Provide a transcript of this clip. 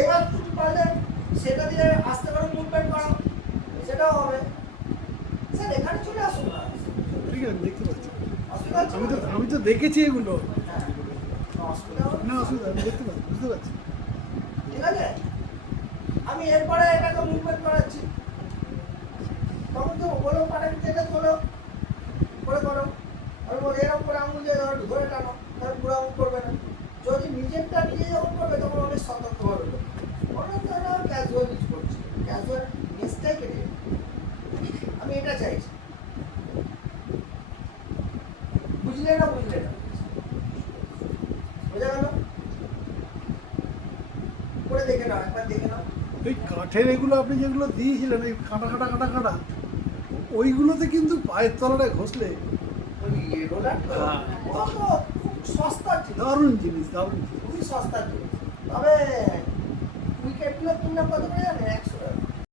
এবার তুমি পারলে সেটা দিয়ে আস্তে করে মুভমেন্ট করো, সেটাও হবে। স্যার এখানে চলে আসুন না, ঠিক আছে, দেখতে পাচ্ছি। অসুবিধা হচ্ছে না? আমি তো দেখেছি এগুলো। হ্যাঁ, অসুবিধা হবে না অসুবিধা, আমি দেখতে পাচ্ছি, বুঝতে পারছি। ঠিক আছে। আমি এরপরে এটাকে মুভমেন্ট করাচ্ছি, তখন তো বলো পাটাকে টেনে তোলো করে করো। আমি বলি এরকম করে আঙুল দিয়ে ধরে টানো, তাহলে পুরো আঙুল করবে না। যদি নিজেরটা নিজে যখন করবে তখন অনেক সতর্কভাবে করবে। অনেক তো না ক্যাজুয়াল ইউজ করছি, ক্যাজুয়াল মিসটাই কেটে যাবে। আমি এটা চাইছি, বুঝলে না? বুঝলে না? বোঝা গেল? করে দেখে নাও, একবার দেখে নাও। ওই কাঠের এগুলো আপনি যেগুলো দিয়েছিলেন, ওই কাঁটা কাঁটা কাঁটা কাঁটা, ওইগুলোতে কিন্তু পায়ের তলাটায় ঘষলে ওই রোলার তো হ্যাঁ। ও তো খুব সস্তার জিনিস, দারুণ জিনিস, দারুণ জিনিস। খুবই সস্তার জিনিস। তবে উইকেটগুলো কিনলাম কত করে